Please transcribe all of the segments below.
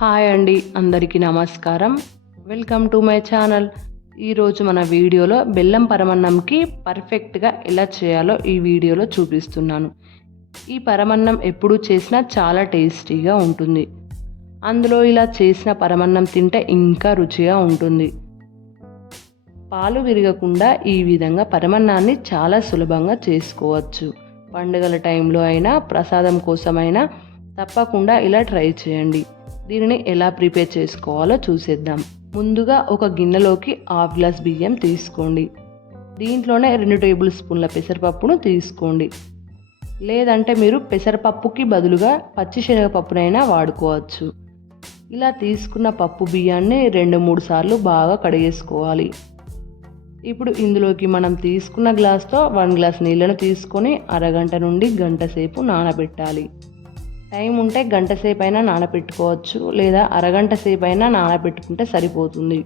Hi అండి, అందరికీ నమస్కారం. Welcome to my channel. ఈరోజు మన వీడియోలో బెల్లం పరమన్నంకి పర్ఫెక్ట్గా ఎలా చేయాలో ఈ వీడియోలో చూపిస్తున్నాను. ఈ పరమన్నం ఎప్పుడు చేసినా చాలా టేస్టీగా ఉంటుంది. అందులో ఇలా చేసిన పరమన్నం తింటే ఇంకా రుచిగా ఉంటుంది. పాలు విరగకుండా ఈ విధంగా పరమన్నాన్ని చాలా సులభంగా చేసుకోవచ్చు. పండుగల టైంలో అయినా ప్రసాదం కోసమైనా తప్పకుండా ఇలా ట్రై చేయండి. దీనిని ఎలా ప్రిపేర్ చేసుకోవాలో చూసేద్దాం. ముందుగా ఒక గిన్నెలోకి హాఫ్ గ్లాస్ బియ్యం తీసుకోండి. దీంట్లోనే 2 టేబుల్ స్పూన్ల పెసరపప్పును తీసుకోండి. లేదంటే మీరు పెసరపప్పుకి బదులుగా పచ్చిశనగపప్పునైనా వాడుకోవచ్చు. ఇలా తీసుకున్న పప్పు బియ్యాన్ని 2-3 సార్లు బాగా కడిగేసుకోవాలి. ఇప్పుడు ఇందులోకి మనం తీసుకున్న గ్లాస్తో 1 గ్లాస్ నీళ్ళను తీసుకొని అరగంట నుండి గంట సేపు నానబెట్టాలి. టైం ఉంటే గంట సేపు అయినా నానబెట్టుకోవచ్చు, లేదా అరగంట సేపు అయినా నానబెట్టుకుంటే సరిపోతుంది.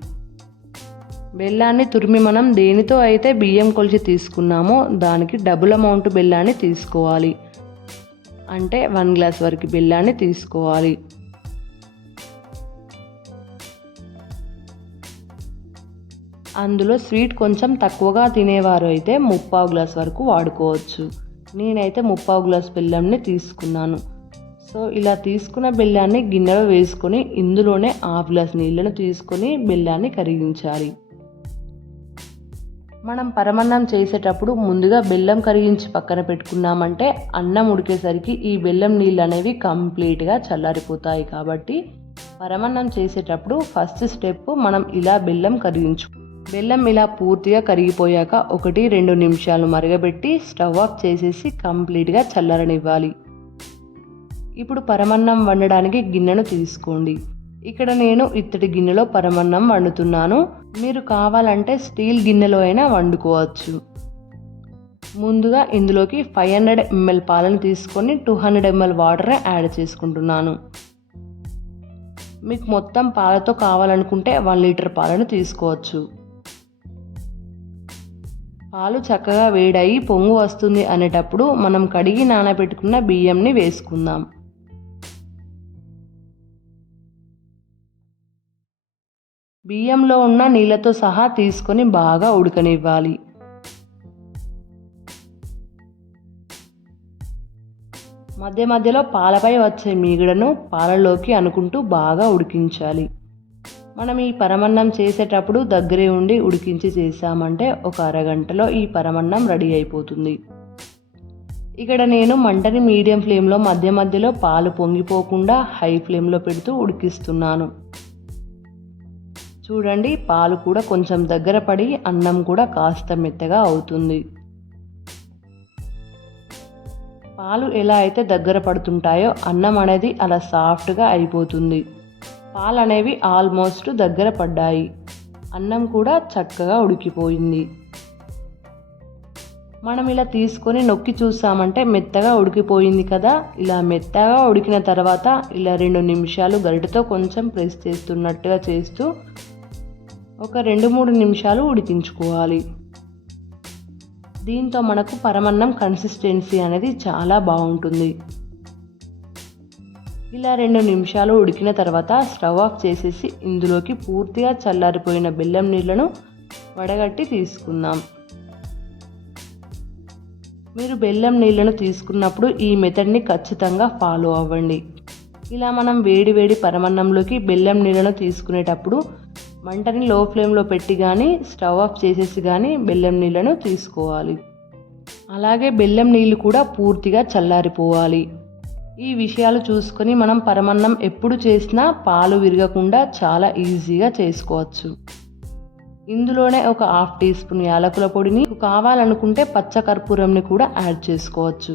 బెల్లాన్ని తురిమి మనం దేనితో అయితే బియ్యం కొలిచి తీసుకున్నామో దానికి డబుల్ అమౌంట్ బెల్లాన్ని తీసుకోవాలి. అంటే 1 గ్లాస్ వరకు బెల్లాన్ని తీసుకోవాలి. అందులో స్వీట్ కొంచెం తక్కువగా తినేవారు అయితే 3/4 గ్లాస్ వరకు వాడుకోవచ్చు. నేనైతే 3/4 గ్లాస్ బెల్లంని తీసుకున్నాను. సో ఇలా తీసుకున్న బెల్లాన్ని గిన్నెలో వేసుకొని ఇందులోనే హాఫ్ గ్లాస్ నీళ్ళను తీసుకొని బెల్లాన్ని కరిగించాలి. మనం పరమన్నం చేసేటప్పుడు ముందుగా బెల్లం కరిగించి పక్కన పెట్టుకున్నామంటే అన్నం ఉడికేసరికి ఈ బెల్లం నీళ్ళు అనేవి కంప్లీట్గా చల్లారిపోతాయి. కాబట్టి పరమన్నం చేసేటప్పుడు ఫస్ట్ స్టెప్ మనం ఇలా బెల్లం బెల్లం ఇలా పూర్తిగా కరిగిపోయాక 1-2 నిమిషాలు మరగబెట్టి స్టవ్ ఆఫ్ చేసేసి కంప్లీట్గా చల్లారనివ్వాలి. ఇప్పుడు పరమన్నం వండడానికి గిన్నెను తీసుకోండి. ఇక్కడ నేను ఇత్తడి గిన్నెలో పరమన్నం వండుతున్నాను. మీరు కావాలంటే స్టీల్ గిన్నెలో అయినా వండుకోవచ్చు. ముందుగా ఇందులోకి 500 ml పాలను తీసుకొని 200 ml వాటర్ యాడ్ చేసుకుంటున్నాను. మీకు మొత్తం పాలతో కావాలనుకుంటే 1 లీటర్ పాలను తీసుకోవచ్చు. పాలు చక్కగా వేడయి పొంగు వస్తుంది అనేటప్పుడు మనం కడిగి నానబెట్టుకున్న బియ్యంని వేసుకుందాం. బియ్యంలో ఉన్న నీళ్ళతో సహా తీసుకొని బాగా ఉడకనివ్వాలి. మధ్య మధ్యలో పాలపై వచ్చే మీగడను పాలలోకి అనుకుంటూ బాగా ఉడికించాలి. మనం ఈ పరమన్నం చేసేటప్పుడు దగ్గరే ఉండి ఉడికించి చేసామంటే ఒక అరగంటలో ఈ పరమన్నం రెడీ అయిపోతుంది. ఇక్కడ నేను మంటని మీడియం ఫ్లేమ్లో మధ్య మధ్యలో పాలు పొంగిపోకుండా హై ఫ్లేమ్లో పెడుతూ ఉడికిస్తున్నాను. చూడండి, పాలు కూడా కొంచెం దగ్గర పడి అన్నం కూడా కాస్త మెత్తగా అవుతుంది. పాలు ఎలా అయితే దగ్గర పడుతుంటాయో అన్నం అనేది అలా సాఫ్ట్గా అయిపోతుంది. పాలు అనేవి ఆల్మోస్ట్ దగ్గర పడ్డాయి. అన్నం కూడా చక్కగా ఉడికిపోయింది. మనం ఇలా తీసుకొని నొక్కి చూసామంటే మెత్తగా ఉడికిపోయింది కదా. ఇలా మెత్తగా ఉడికిన తర్వాత ఇలా 2 నిమిషాలు గరిటెతో కొంచెం ప్రెస్ చేస్తున్నట్టుగా చేస్తూ ఒక 2-3 నిమిషాలు ఉడికించుకోవాలి. దీంతో మనకు పరమన్నం కన్సిస్టెన్సీ అనేది చాలా బాగుంటుంది. ఇలా 2 నిమిషాలు ఉడికిన తర్వాత స్టవ్ ఆఫ్ చేసేసి ఇందులోకి పూర్తిగా చల్లారిపోయిన బెల్లం నీళ్ళను వడగట్టి తీసుకుందాం. మీరు బెల్లం నీళ్ళను తీసుకున్నప్పుడు ఈ మెథడ్ని ఖచ్చితంగా ఫాలో అవ్వండి. ఇలా మనం వేడి వేడి పరమన్నంలోకి బెల్లం నీళ్ళను తీసుకునేటప్పుడు మంటని లో ఫ్లేమ్లో పెట్టి కానీ స్టవ్ ఆఫ్ చేసేసి కానీ బెల్లం నీళ్ళను తీసుకోవాలి. అలాగే బెల్లం నీళ్ళు కూడా పూర్తిగా చల్లారిపోవాలి. ఈ విషయాలు చూసుకొని మనం పరమన్నం ఎప్పుడు చేసినా పాలు విరగకుండా చాలా ఈజీగా చేసుకోవచ్చు. ఇందులోనే ఒక 1/2 టీ స్పూన్ యాలకుల పొడిని, కావాలనుకుంటే పచ్చ కర్పూరంని కూడా యాడ్ చేసుకోవచ్చు.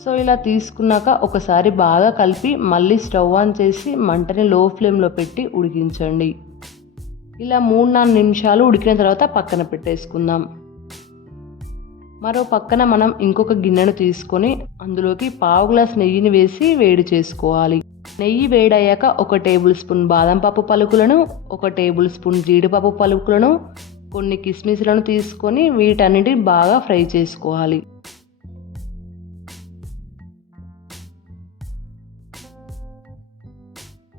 సో ఇలా తీసుకున్నాక ఒకసారి బాగా కలిపి మళ్ళీ స్టవ్ ఆన్ చేసి మంటని లో ఫ్లేమ్లో పెట్టి ఉడికించండి. ఇలా 3-4 నిమిషాలు ఉడికిన తర్వాత పక్కన పెట్టేసుకుందాం. మరో పక్కన మనం ఇంకొక గిన్నెను తీసుకొని అందులోకి 1/2 గ్లాస్ నెయ్యిని వేసి వేడి చేసుకోవాలి. నెయ్యి వేడయ్యాక 1 టేబుల్ స్పూన్ బాదం పప్పు పలుకులను, 1 టేబుల్ స్పూన్ జీడిపప్పు పలుకులను, కొన్ని కిస్మిస్లను తీసుకొని వీటన్నిటిని బాగా ఫ్రై చేసుకోవాలి.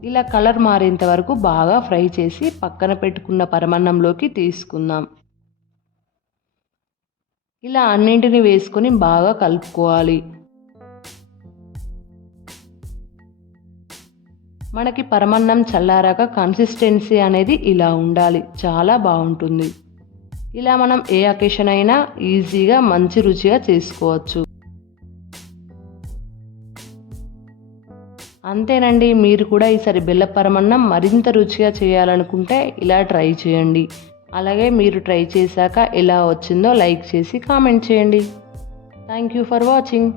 ఇలా కలర్ మారేంత వరకు బాగా ఫ్రై చేసి పక్కన పెట్టుకున్న పరమాన్నంలోకి తీసుకుందాం. ఇలా అన్నింటిని వేసుకొని బాగా కలుపుకోవాలి. మనకి పరమాన్నం చల్లారాక కన్సిస్టెన్సీ అనేది ఇలా ఉండాలి, చాలా బాగుంటుంది. ఇలా మనం ఏ అకేషన్ అయినా ఈజీగా మంచి రుచిగా చేసుకోవచ్చు. అంతేనండి, మీరు కూడా ఈసారి బెల్ల పరమాన్నం మరింత రుచిగా చేయాలనుకుంటే ఇలా ట్రై చేయండి. అలాగే మీరు ట్రై చేశాక ఎలా వచ్చిందో లైక్ చేసి కామెంట్ చేయండి. Thank you for watching.